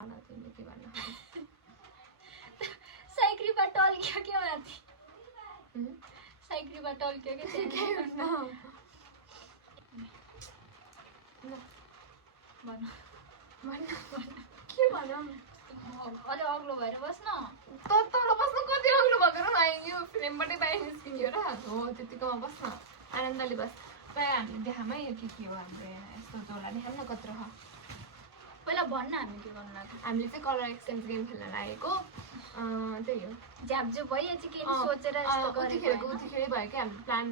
तिमीले के भन्न साइक्रीमा टल्क्यो के माथि साइक्रीमा टल्क्यो के भन के भनौँ अलि अग्लो भएर बस्न तल बस्नु कति अग्लो भएको र यो फ्रेमबाटै बाहिर निस्कियो र हो त्यतिकोमा बस्न आनन्दले बस प्रायः हामीले देखामै यो के हो हाम्रो यस्तो झोला देखाउँ न कत्रो छ पहिला भन्न हामी के गर्नु लाग्यो हामीले चाहिँ कलर एक्सचेन्ज गेम खेल्न लागेको त्यही हो झ्यापझुप भयो चाहिँ के सोचेर यस्तो उतिखेरको उतिखेरै भयो क्या हाम्रो प्लान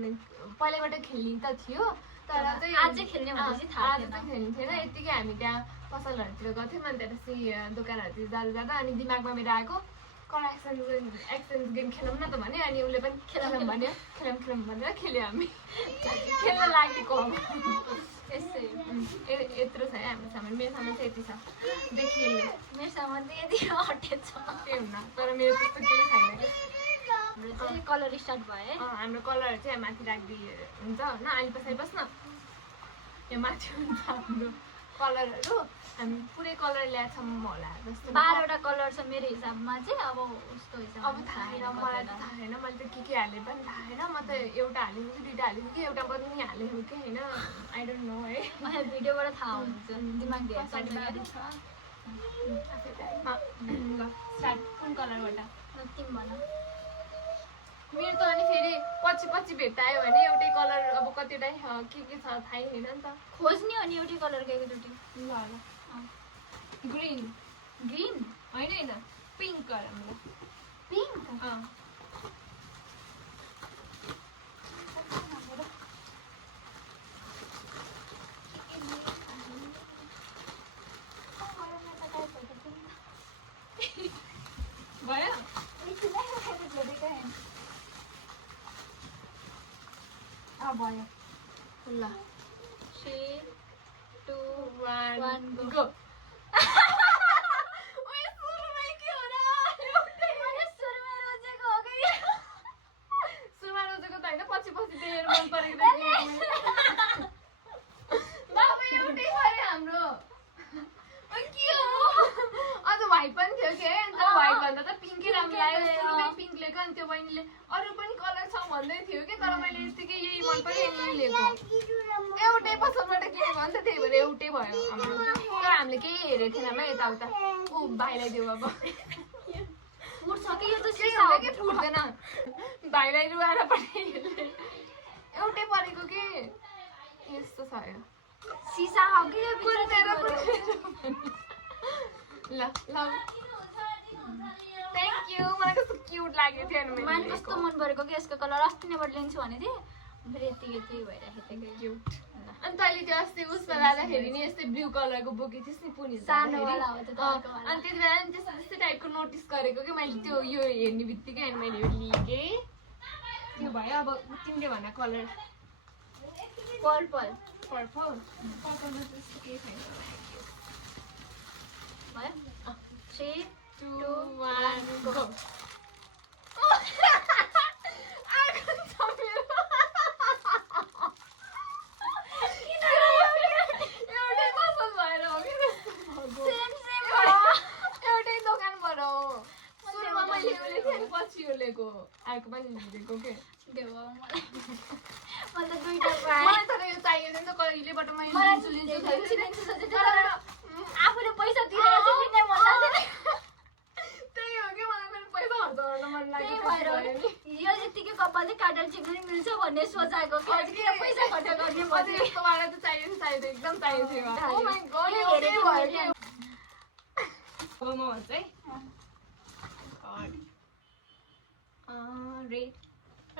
पहिल्यैबाट खेल्ने त थियो तर चाहिँ आज खेल्ने भनेपछि थाहा आज चाहिँ खेल्ने थिएन यत्तिकै हामी त्यहाँ पसलहरूतिर गर्थ्यौँ अनि त्यहाँपछि दोकानहरूतिर जाँदा अनि दिमागमा मेरो आएको कलर एक्सचेन्ज गेम खेलौँ न त भन्यो अनि उसले पनि खेलौँ भन्यो खेलौँ भनेर खेल्यो हामी खेल्न लागेको यस्तै यत्रो छ है हाम्रो सामान मेरो सामान चाहिँ यति छ देखिएले मेरो सामान चाहिँ यति अटेच छ के हुन्न तर मेरो त्यस्तो केही छैन कि हाम्रो चाहिँ कलर स्टार्ट भयो है हाम्रो कलरहरू चाहिँ माथि राखिदिए हुन्छ होइन अहिले पछाडि बस्न यो माथि हुन्छ हाम्रो कलरहरू हामी पुरै कलर ल्याएको छौँ होला जस्तो 12वटा कलर छ मेरो हिसाबमा चाहिँ अब उस्तो हिसाब अब थाहा छैन मलाई त थाहा छैन मैले त के हालेँ पनि थाहा छैन म त एउटा हालेको कि दुइटा हालेको कि एउटा पनि हालेको कि होइन आई डोन्ट नो है मलाई भिडियोबाट थाहा हुन्छ दिमाग धेरै ल स्टार्ट कुन कलरबाट तिमी भन मेरो त अनि फेरि पछि पछि भेट्टायो भने एउटै कलर अब कतिवटा के छ थाहै छैन नि त खोज्ने हो नि एउटै कलरको एकचोटि ल ग्रिन ग्रिन होइन पिङ्क कलर मलाई पिङ्क भयो भयो ल 3 2 1 1 गो सुरुमा रोजेको त होइन पछि पछि त्यही मन परेको बाबु एउटै पऱ्यो हाम्रो के हो अझ व्हाइट पनि थियो कि अन्त व्हाइट भन्दा त पिङ्कै राम्रो लाग्यो सुरुमै पिङ्क लिएको अनि त्यो बहिनीले अरू पनि कलर छ भन्दै थियो कि तर मैले यतिकै यही मन पऱ्यो यही लिएको एउटै पसलबाट किनेको भने त त्यही भएर एउटै भयो हाम्रो तर हामीले केही हेरेको थिएनौँ यताउता ऊ भाइलाई दियो अब फुट्छ कि यो त केही सिसा हुँदैन कि फुट्दैन भाइलाई रुवाएर पठाइले एउटै परेको कि यस्तो छ यो सिसा हो कि यो कुर्तेर ल ल थ्याङ्क यू मलाई कस्तो क्युट लाग्यो थियो अनि मलाई कस्तो मन परेको कि यसको कलर अस्ति नैबाट लिन्छु भने थिएँ फेरि यति भइरहेको थियो क्युट अनि तैँले त्यो अस्ति उसमा लाँदाखेरि नि यस्तै ब्लू कलरको बोकेको थिइस् नि पुनि सानोवाला हो त्यो त अनि त्यति बेला नि त्यस्तै टाइपको नोटिस गरेको कि मैले त्यो यो हेर्ने बित्तिकै अनि मैले यो लिएँ त्यो भयो अब तिमीले भन्दा कलर पर्पल पर्पल पर्पलमा त्यस्तो केही छैन भयो 3 2 1 गो एउटै दोकानबाट हो सुरुमा मैले यो लेखेँ अनि पछि यो लिएको आएको पनि लिएको के मलाई दुईटा मलाई तर यो चाहिएको थियो नि त कहिलेबाट मैले लिन्छु आफूले पैसा तिरेर चाहिँ किन्ने मन लाग्छ त्यही हो कि मलाई पनि पैसा खर्च गर्न मन त्यही लाग्यो भएर यो यतिकै कपालले काटेर चिक्नु मिल्छ भन्ने सोचाएको कि पैसा खर्च गर्ने अझै यस्तोबाट त चाहिएको थियो एकदम चाहिएको थियो Oh my God, हेरेको भयो क्या। अब म भन्छ है रेड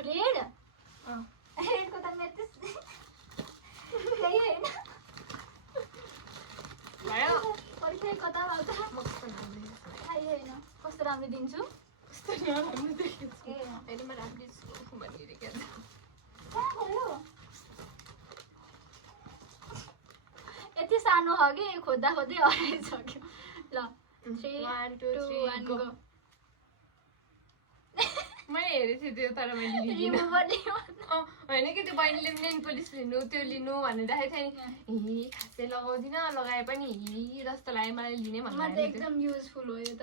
रेड रेडको त मेरो त्यही होइन भयो पैसा कता आउँछ म कस्तो राम्रो होइन कस्तो राम्रो दिन्छु कस्तो राम्रो देखेको छु होइन म राख्दैछु भनिरहेको कहाँ गयो यति सानो हो कि खोज्दा खोज्दै हराइसक्यो ल 3 2 1 गो मैले हेरेको थिएँ त्यो तर मैले लिदिनँ होइन कि त्यो बहिनीले नेल पोलिस लिनु त्यो लिनु भनेर राखेको थियो नि खासै लगाउँदिनँ लगाए पनि जस्तो लाग्यो मलाई लिने भन्नु एकदम युजफुल हो यो त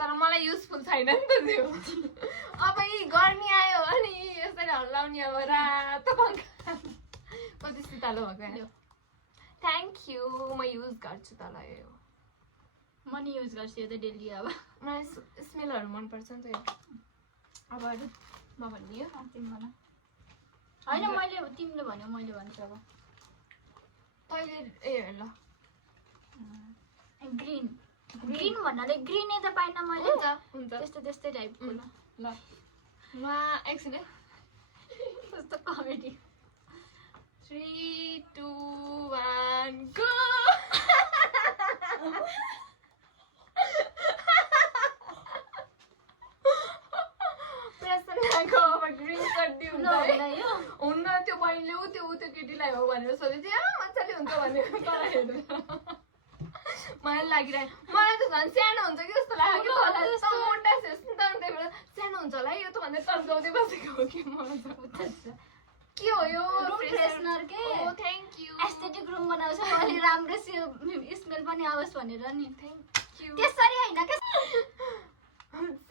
तर मलाई युजफुल छैन नि त त्यो अब यी गर्मी आयो अनि यसरी हल्लाउने अब रातो पङ्खा कति शीतलो भएको थ्याङ्क यू म युज गर्छु तँलाई यो म नि युज गर्छु यो त डेली अब मलाई स्मेलहरू मनपर्छ नि त यो अब अरू म भन्ने हो तिमीलाई होइन मैले तिमीले भन्यो मैले भन्छु अब तैँले ए ल ग्रिन ग्रिन भन्नाले ग्रिन नै त पाइन मैले हुन्छ हुन्छ त्यस्तो त्यस्तै टाइपको ल ल म एकछिन है कस्तो कमेडी 3 2 1 गो प्रसन्नाको अब ग्रिन सर्दी हुन्छ हुन्न त्यो बहिनीले ऊ त्यो केटीलाई हो भनेर सोधेको थियो मजाले हुन्छ भनेर मलाई लागिरहेको मलाई त झन् सानो हुन्छ कि जस्तो लाग्यो कि मोटा सानो हुन्छ होला यो त भन्दै तर्काउँदै बसेको हो कि मलाई के हो यो रुम फ्रेसनर के ओ थ्याङ्क यू एस्थेटिक रुम बनाउँछ अलि राम्रो स्मेल पनि आओस् भनेर नि थ्याङ्क यू त्यसरी हैन के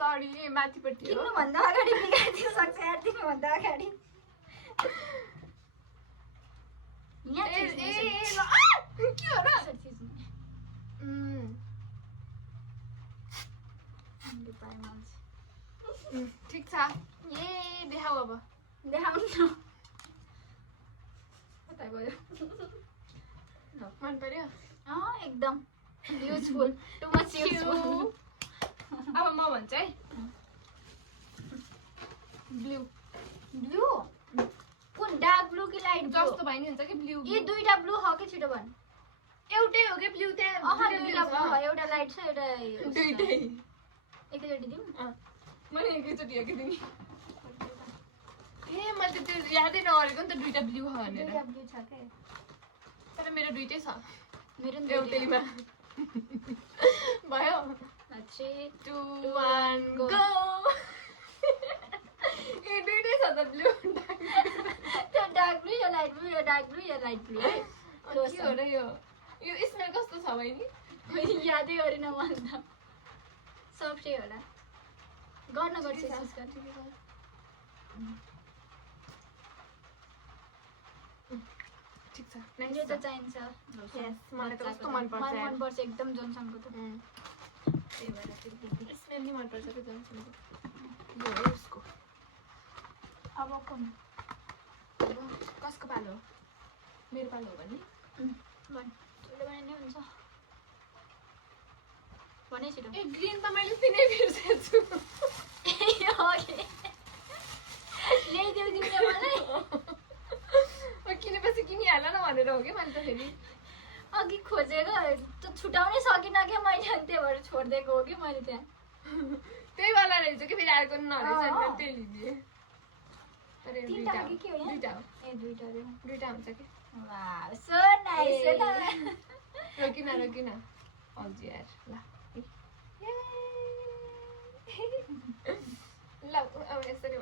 सरी माथिपट्टि हो किन्नु भन्दा अगाडि बिगाइदिन सक्छ यार तिमी भन्दा अगाडि यहाँ ए ल के हो र ठिक छ ए देखाऊ अब देखाउनु न कता गयो मन पर्यो एकदम युजफुल टु मच युजफुल अब म भन्छु है ब्लू ब्लू कुन डार्क ब्लू कि लाइट जस्तो भयो नि हुन्छ कि ब्लू यी दुईटा ब्लू हो कि छिटो भन एउटै हो कि ब्लू त्यहाँ दुईटा ब्लू हो एउटा लाइट छ एउटा दुईटै एकैचोटि दिउँ मैले एकैचोटि हो कि तिमी ए मैले त त्यो यादै नगरेको नि त दुईटा ब्लू हो भनेर दुईटा ब्लू छ के तर मेरो दुईटै छ मेरो एउटैमा भयो 3 2 1 गो ए दुईटै छ त ब्लू त्यो डार्क ब्लू या लाइट ब्लू या डार्क ब्लू या लाइट ब्लू है के हो र यो स्मेल कस्तो छ बहिनी यादै गरिन मन त सफ्टै होला गर्न गर्छु ठिक छ यो त चाहिन्छ यस मलाई त कस्तो मन पर्छ मन पर्छ एकदम जोनसनको त त्यही भएर स्मेल नि मन पर्छ के जोनसनको यो हो यसको अब कुन कसको पालो मेरो पालो हो भने भन तैँले भने नि हुन्छ भने छिटो ए ग्रीन त मैले तिनै बिर्सेछु ल्याइदेऊ तिमीले मलाई किनेपछि किनिहाल न भनेर हो कि मैले त फेरि अघि खोजेको त छुटाउनै सकिनँ क्या मैले अनि त्यही भएर छोडिदिएको हो कि मैले त्यहाँ त्यही वाला रहेछ कि फेरि अर्को नरहेछ त्यही लिदिएँ तर दुईटा हो दुईटा हो ए दुईटा हुन्छ कि वाउ सो नाइस रोकिन रोकिन हजुर यार ल अब यसरी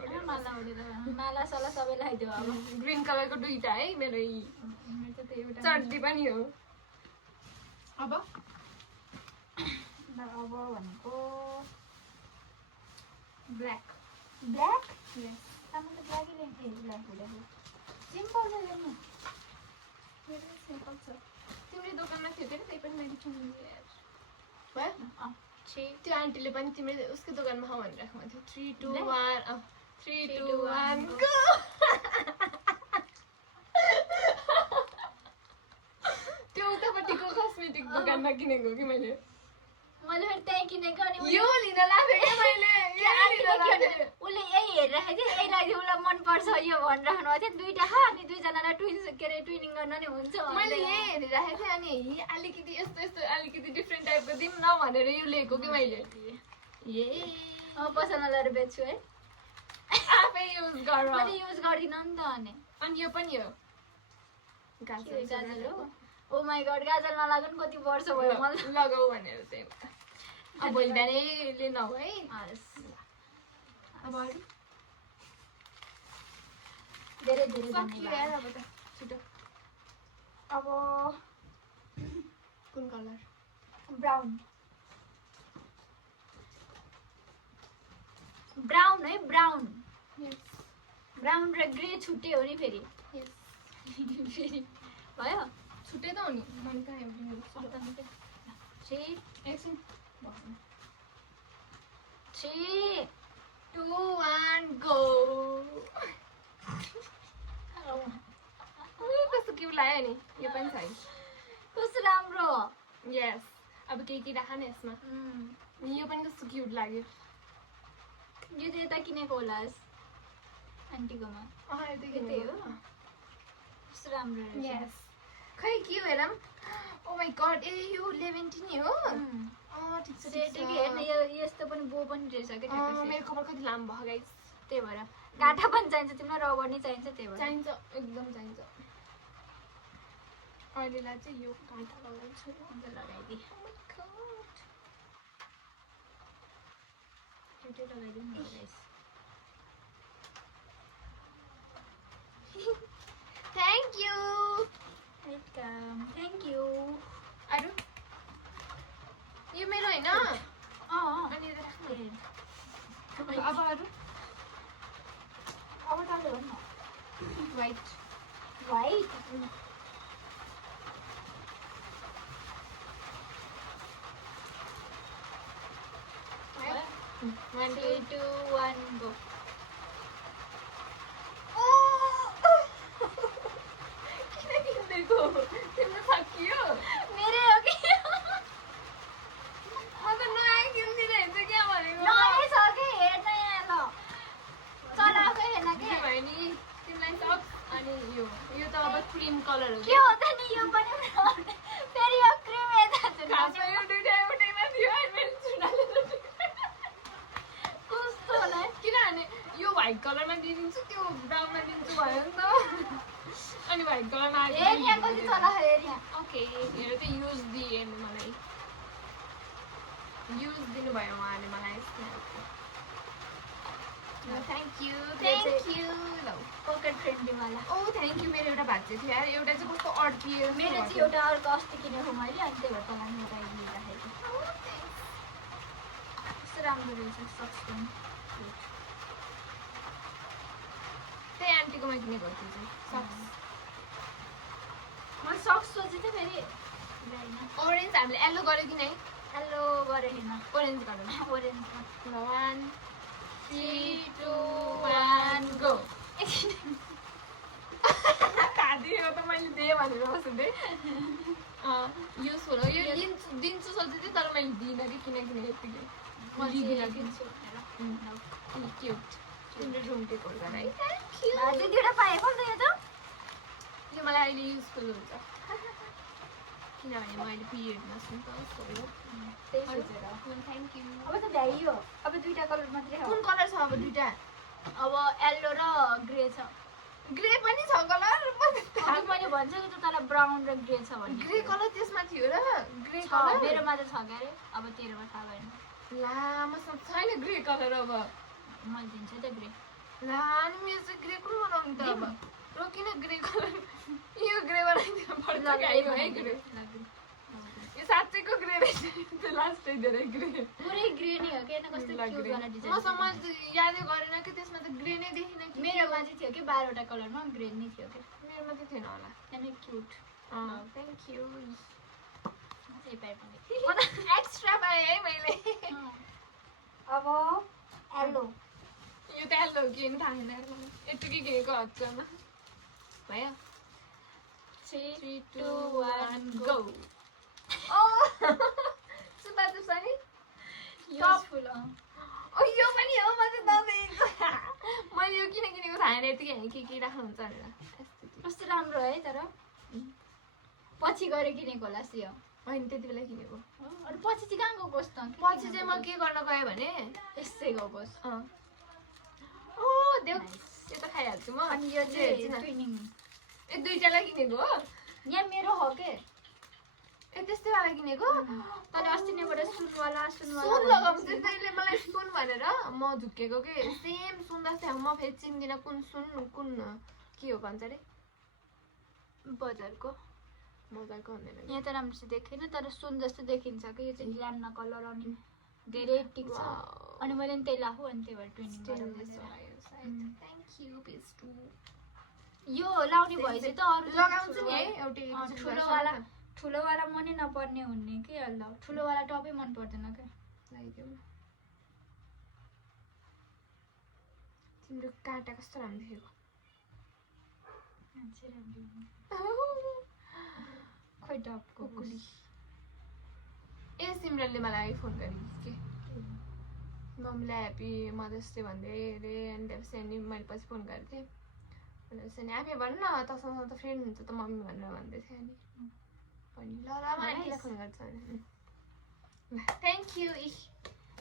माला साला सबै लगाइदियो अब ग्रिन कलरको दुईटा है मेरो मेरो त त्यही एउटा चड्डी पनि हो अब भनेको ब्ल्याक ब्ल्याक आमा त ब्ल्याकै ल्याउँथे ब्ल्याक सिम्पल छ ल्याउनु मेरो सिम्पल छ तिम्रो दोकानमा थियो के त्यही पनि मैले किन्नु भयो त्यो आन्टीले पनि तिमीले उसको दोकानमा हो भनेर राख्नु थियो 3 2 1 3 2 1 गो त्यो उतापट्टिको कस्मेटिक दोकानमा किनेको कि मैले फेरि त्यहीँ किनेको अनि यो लिन लागेको मैले उसले यही हेरिराखेको थियो यही लागि उसलाई मनपर्छ यो भनिराख्नु भएको थियो दुईटा छ अनि दुईजनालाई ट्विनिङ गर्न नि हुन्छ मैले यही हेरिराखेको थिएँ अनि अलिकति यस्तो यस्तो अलिकति डिफ्रेन्ट टाइपको दिउँ न भनेर यो लिएको कि मैले पसलमा लगेर बेच्छु है आफै युज गर मैले युज गर्दिनँ नि त अनि यो पनि हो गाजल हो ओ माई गड गाजल नलागौँ कति वर्ष भयो मलाई लगाऊ भनेर चाहिँ अब भोलि बिहानै लिन है अब अरू धेरै धेरै सक्यो धन्यवाद। यार अब त छिटो अब कुन कलर ब्राउन ब्राउन है ब्राउन यस ब्राउन र ग्रे छुट्टै हो नि फेरि यस फेरि भयो छुट्टै त हो नि मैले कहाँ एउटै मेरो 3 एकछिन 3 2 1 गो कस्तो क्युट लाग्यो नि यो पनि छ कस्तो राम्रो यस अब के राख न यसमा यो पनि कस्तो क्युट लाग्यो यो चाहिँ यता किनेको होलास् आन्टीकोमा त्यही हो कस्तो राम्रो रहेछ यस खै के हो हेरौँ ओ माई गड ए यो 11 नि हो ठिक छ सेट कि हेर्न यो यस्तो पनि बो पनि रहेछ के मेरो कपाल कति लामो भयो गाइस त्यही भएर काँटा पनि चाहिन्छ तिमीलाई रबर नि चाहिन्छ त्यही भएर चाहिन्छ एकदम चाहिन्छ अहिलेलाई चाहिँ यो काँटा लगाउँछु अन्त लगाइदिए एउटै लगाइदिउँ न guys thank you welcome thank you अरू यो मेरो होइन अनि यता राख्नु अब अरू अब तले हो न वाइट वाइट One, 3 2 1 गो किन किन्दैको तिम्रो सकियो मेरै हो कि म त नयाँ किनिदिरहेको छु क्या भनेको नयाँ छ कि हेर्न यहाँ ल चलाएको हेर्न के भयो नि तिमीलाई सक्स अनि यो त अब क्रिम कलर हो के हो त नि यो पनि फेरि यो क्रिम यता खासमा यो दुइटा एउटैमा थियो अनि मैले चुनाले कस्तो होला किनभने यो व्हाइट कलरमा दिइदिन्छु त्यो ब्राउनमा दिन्छु भयो नि त अनि व्हाइट कलरमा हेर यहाँ कति चला हेर यहाँ ओके हेर त युज दिए मलाई युज दिनुभयो उहाँले मलाई थ्याङ्क यू ल पकेट फ्रेन्डली वाला ओ थ्याङ्क यू मेरो एउटा भाग्य थियो यार एउटा चाहिँ कस्तो अड्कियो मेरो चाहिँ एउटा अर्को अस्ति किनेको मैले अनि त्यही भएर तँलाई मिलाइदिइराखेको कस्तो राम्रो रहेछ सक्स पनि त्यही आन्टीकोमा किनेको थियो चाहिँ सक्स म सक्स सोचेको थिएँ फेरि ओरेन्ज हामीले येल्लो गऱ्यो कि नै हेलो गरेँ होइन ओरेन्ज गरौँ ओरेन्ज 1 3 2 1 गो खादियो त मैले दिएँ भनेर सोधेँ युजफुल हो यो दिन्छु सोचेको थिएँ तर मैले दिइनँ कि किनकि यत्तिकै म लिँदिनँ कि क्युट तिम्रो रुम डेकोर गर है थ्याङ्क यू दुईवटा पाएँ त यो त यो मलाई अहिले युजफुल हुन्छ किनभने मैले पिरियडमा छु नि त त्यही सोचेर थ्याङ्क यू अब त भ्याइयो अब दुईवटा कलर मात्रै हो कुन कलर छ अब दुइटा अब येल्लो र ग्रे छ ग्रे पनि छ कलर अघि मैले भन्छ कि त तँलाई ब्राउन र ग्रे छ भन्ने ग्रे कलर त्यसमा थियो र ग्रे छ कलर मेरोमा त छ क्यारे अब तेरोमा थाहा भएन ला मसँग छैन ग्रे कलर अब मैले दिन्छु त ग्रे ला अनि मेरो चाहिँ ग्रे कुन बनाउनु त अब रोकिन ग्रे कलर यो ग्रे बनाइदिनु पर्छ गाइयो है ग्रे यो साँच्चैको ग्रे रहेछ त्यो लास्टै धेरै ग्रे पुरै ग्रे नै हो कि होइन कस्तो क्युट वाला डिजाइन मसँग यादै गरेन कि त्यसमा त ग्रे नै देखिनँ कि मेरोमा चाहिँ थियो कि 12वटा कलरमा ग्रे नै थियो कि मेरोमा चाहिँ थिएन होला एकदमै क्युट थ्याङ्क यू त्यही पाएँ पनि एक्स्ट्रा पाएँ है मैले अब येल्लो यो त येल्लो किन थाहा छैन यत्तिकै किनेको हच्चमा भयो 3 2 1 गो सुब्बा चुप्छ नि युजफुल ओ यो पनि हो म चाहिँ दबाईको मैले यो किन किनेको थाहा छैन यतिकै होइन के राख्नुहुन्छ भनेर कस्तो राम्रो है तर पछि गएर किनेको होला यो होइन त्यति बेला किनेको अरू पछि चाहिँ कहाँ गएको त पछि चाहिँ म के गर्न गएँ भने यसै गएको ओ देऊ त्यो त खाइहाल्छु म अनि यो चाहिँ ट्विनिङ ए दुईटालाई किनेको हो यहाँ मेरो हो के ए त्यस्तै वाला किनेको तर अस्ति नै एउटा सुनवाला सुन लगाउँछ त्यसैले मलाई सुन भनेर म झुक्केको के सेम सुन जस्तै म फेरि चिन्दिनँ कुन सुन कुन के हो भन्छ अरे बजारको हुँदैन यहाँ त राम्रोसित देखेन तर सुन जस्तो देखिन्छ कि यो चाहिँ ल्याम्ना कलर अनि धेरै टिक्छ अनि मैले नि त्यही लाखु अनि त्यही भएर ट्विनिङ थ्याङ्क यू पेस्टु यो लाउने भएपछि त अरू लगाउँछु नि है एउटै ठुलोवाला मनै नपर्ने हुने के ल ठुलोवाला टपै मन पर्दैन क्या लगाइदेऊ तिम्रो काँटा कस्तो राम्रो देखेको खोइ टपको कुकुली ए सिमरनले मलाई फोन गरेको के मम्मीलाई ह्याप्पी मदर्स डे भन्दै अरे अनि त्यसपछि अनि मैले पछि फोन गरेको थिएँ भनेपछि अनि आफै भन न तसँग त फ्रेन्ड हुन्छ त मम्मी भनेर भन्दै थियो अनि पनि ल म आन्टीलाई फोन गर्छु अनि थ्याङ्क यू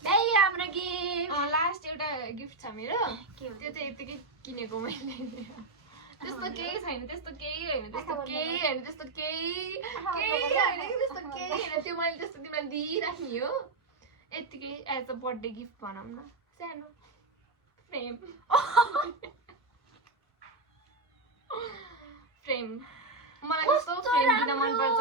दाइ हाम्रो गिफ्ट लास्ट एउटा गिफ्ट छ मेरो के हो त्यो चाहिँ यतिकै किनेको मैले त्यस्तो केही छैन त्यस्तो केही होइन त्यस्तो केही होइन त्यस्तो केही होइन त्यस्तो केही होइन त्यो मैले त्यस्तो तिमीलाई दिइराख्ने हो यतिकै एज अ बर्थडे गिफ्ट भनौँ न सानो फ्रेम फ्रेम मलाई कस्तो फ्रेम दिन मनपर्छ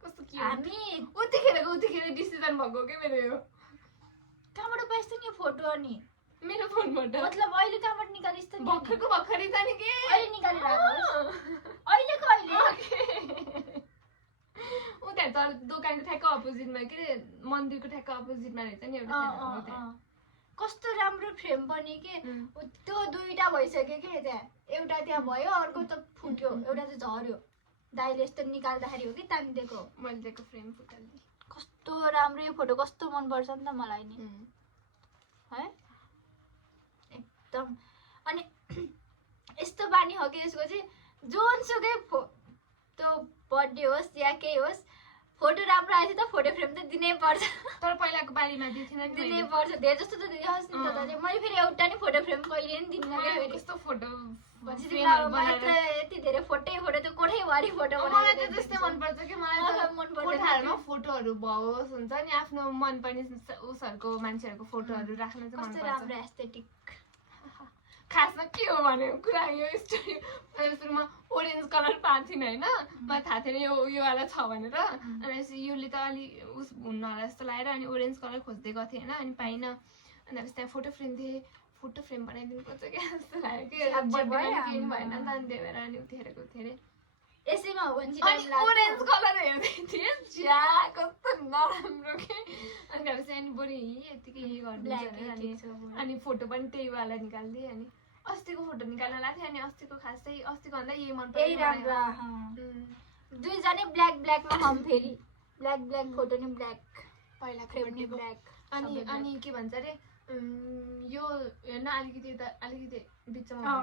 कस्तो के हामी उतिखेर डिसिजन भएको के मेरो यो कहाँबाट पाइस् त नि यो फोटो अनि मेरो फोनबाट मतलब अहिले कहाँबाट निकालिस् त भर्खरै त नि के अहिले निकालेर अहिलेको अहिले उता त दोकानको ठ्याक्क अपोजिटमा के अरे मन्दिरको ठ्याक्क अपोजिटमा रहेछ नि एउटा कस्तो राम्रो फ्रेम पनि के त्यो दुईटा भइसक्यो के त्यहाँ एउटा त्यहाँ भयो अर्को त फुट्यो एउटा चाहिँ झर्यो दाइले यस्तो निकाल्दाखेरि हो कि तानिदिएको मैले दिएको फ्रेम फुटाल्दै कस्तो राम्रो यो फोटो कस्तो मनपर्छ नि त मलाई नि है एकदम अनि यस्तो बानी हो कि यसको चाहिँ जुनसुकै त्यो बर्थडे होस् या केही होस् फोटो राम्रो आएछ त फोटो फ्रेम त दिनै पर्छ तर पहिलाको बारीमा दिनै पर्छ धेरै जस्तो त दिनुहोस् नि त मैले फेरि एउटा नि फोटो फ्रेम कहिले नि दिन्न क्या फेरि कस्तो फोटो यति धेरै फोटो त्यो कोठैभरि फोटो मलाई त त्यस्तै मनपर्छ कि मलाई कोठाहरूमा फोटोहरू भओस् हुन्छ नि आफ्नो मनपर्ने उसहरूको मान्छेहरूको फोटोहरू राख्न चाहिँ मनपर्छ राम्रो एस्थेटिक खासमा के हो भने कुरा यो स्टोरी सुरुमा ओरेन्ज कलर पाएको थिइनँ होइन मलाई थाहा थिएन योवाला छ भनेर अनि योले त अलि उस हुन्न होला जस्तो लागेर अनि ओरेन्ज कलर खोज्दै गएको थिएँ होइन अनि पाइनँ अनि त्यसपछि त्यहाँ फोटो फ्रेम बनाइदिनु पर्छ क्या जस्तो लाग्यो कि केही भएन नि त अनि त्यही भएर अनि उतिखेरको थियो अरे यसैमा हो भने अनि ओरेन्ज कलर हेर्दै थिएँ ज्या कस्तो नराम्रो के अनि त्यसपछि अनि बरु यतिकै गरिदिन्छ अनि फोटो पनि त्यहीवाला निकालिदिएँ अनि अस्तिको फोटो निकाल्न लाग्थ्यो अनि अस्तिको खास चाहिँ अस्तिको भन्दा यही मन पर्यो दुईजनै ब्ल्याकमा हम फेरि ब्ल्याक फोटो नि ब्ल्याक पहिला फ्रेम नि ब्ल्याक अनि के भन्छ अरे यो हेर्न अलिकति बिचमा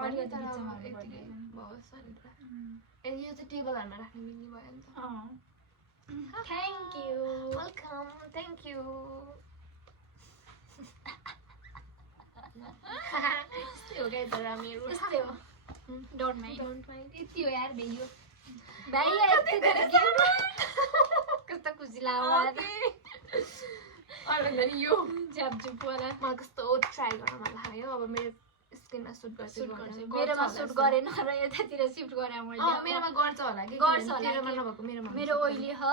ए यो चाहिँ टेबलहरूमा राख्न मिल्ने भयो नि त thank you welcome thank you यस्तै हो क्या तर मेरो यस्तै हो डोन्ट माइन्ड यति हो यार भइयो कस्तो खुसी लाग्यो यो झ्यापझुपवाला मलाई कस्तो ट्राई गर्न मन लाग्यो अब मेरो स्किनमा सुट गर्छ मेरोमा सुट गरेन र यतातिर शिफ्ट गरे मैले मेरोमा गर्छ होला कि गर्छ होला तेरोमा नभएको मेरोमा मेरो ओइली ह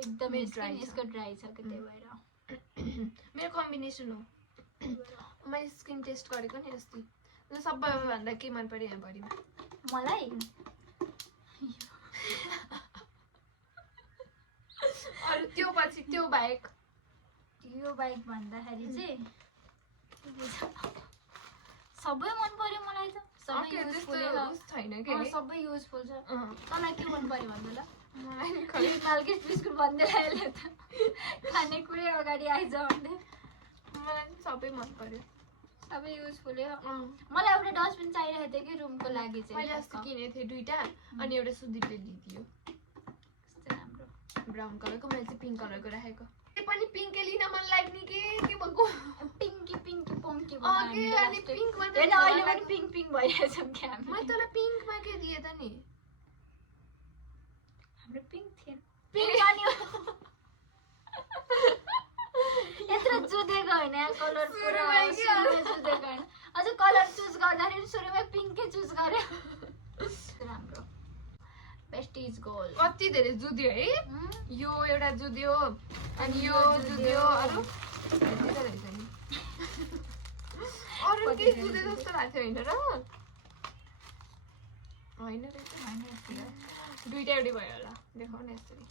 एकदमै ड्राई यसको ड्राई छ के त्यही भएर मेरो कम्बिनेसन हो मैले स्किन टेस्ट गरेको नि अस्ति सबैभन्दा के मन पर्यो यहाँ भरिमा मलाई अरू त्यो पछि त्यो बाहेक भन्दाखेरि चाहिँ सबै मन पर्यो मलाई त सबै युजफुल छ तँलाई के मन पर्यो भन्नु ल मलाई मार्केट बिस्कुट भन्दै आयो त खानेकुरै अगाडि आइज भन्दै मलाई सबै मन पर्यो सबै युजफुल हो मलाई एउटा डस्टबिन चाहिरहेको थियो कि रुमको लागि चाहिँ मैले अस्ति किनेको थिएँ दुईटा अनि एउटा सुदीपले दिदियो कस्तो राम्रो ब्राउन कलरको मैले चाहिँ पिङ्क कलरको राखेको त्यो पनि पिङ्कै लिन मन लाग्ने के भएको पिङ्की पोङ्की अनि पिङ्क मात्रै हैन अहिले पनि पिङ्क भइरहेछ क्या मैले तँलाई पिङ्कमा के दिएँ त नि हाम्रो पिङ्क थिएन पिङ्क पनि हो यत्रो जुधेको होइन कलर पुरा जुधेको होइन अझ कलर चुज गर्दाखेरि सुरुमै पिङ्कै चुज गरे राम्रो पेस्टिज गोल्ड कति धेरै जुद्यो है यो एउटा जुद्यो अनि यो जुद्यो अरू यति त रहेछ नि अरू केही जुद्यो जस्तो लाग्थ्यो होइन र होइन रहेछ दुईटा एउटै भयो होला देखाउ न यसरी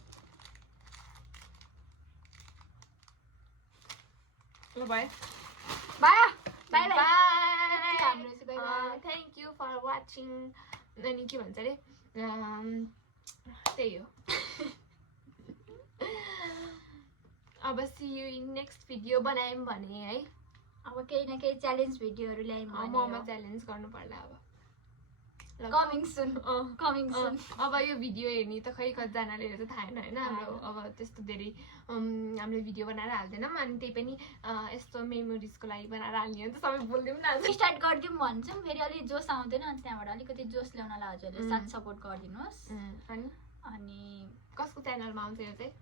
ल भयो bye bye bye thank you for watching अनि के भन्छ अरे त्यही हो अब see you in next video बनायौँ भने है अब केही न केही च्यालेन्ज भिडियोहरू ल्यायौँ ममा च्यालेन्ज गर्नु पर्ला अब कमिङ सुन अब यो भिडियो हेर्ने त खै कतिजनाले हेर्छ थाहा छैन होइन हाम्रो अब त्यस्तो धेरै हामीले भिडियो बनाएर हाल्दैनौँ अनि त्यही पनि यस्तो मेमोरिजको लागि बनाएर हाल्ने हो नि त सबै बोलिदिउँ न स्टार्ट गरिदिउँ भन्छौँ फेरि अलिक जोस आउँदैन अनि त्यहाँबाट अलिकति जोस ल्याउनलाई हजुरले साथ सपोर्ट गरिदिनुहोस् अनि कसको च्यानलमा आउँछ यो चाहिँ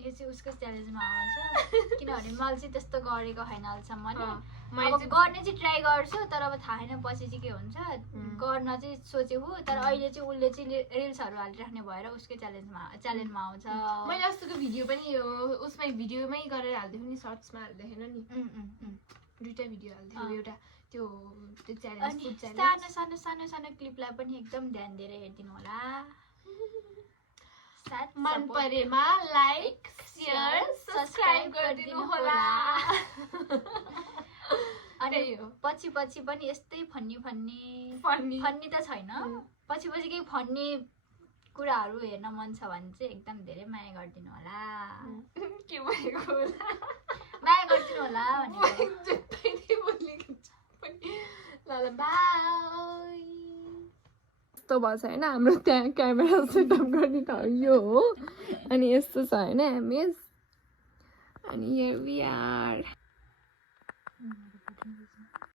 यो चाहिँ उसको च्यालेन्जमा आउँछ किनभने मैले चाहिँ त्यस्तो गरेको छैन अहिलेसम्म अब गर्ने चाहिँ ट्राई गर्छु तर अब थाहा छैन पछि चाहिँ के हुन्छ गर्न चाहिँ सोचेको तर अहिले चाहिँ उसले चाहिँ रिल्सहरू हालिराख्ने भएर उसकै च्यालेन्जमा आउँछ मैले अस्तिको भिडियो पनि यो उसमै भिडियोमै गरेर हालिदिएको नि सर्ट्समा हालिदिएको नि दुईटा भिडियो हालिदिएको एउटा त्यो च्यालेन्ज सानो सानो सानो क्लिपलाई पनि एकदम ध्यान दिएर हेरिदिनु होला मन परेमा लाइक शेयर सब्स्क्राइब गरिदिनु होला अनि पछि पनि यस्तै फन्नी त छैन पछि केही फन्नी कुराहरू हेर्न मन छ भने चाहिँ एकदम धेरै माया गरिदिनु होला के भएको होला माया गरिदिनु होला ल बाई यस्तो भएछ होइन हाम्रो त्यहाँ क्यामेरा सेटअप गर्ने ठाउँ यो हो अनि यस्तो छ होइन एमएस अनि हियर वी आर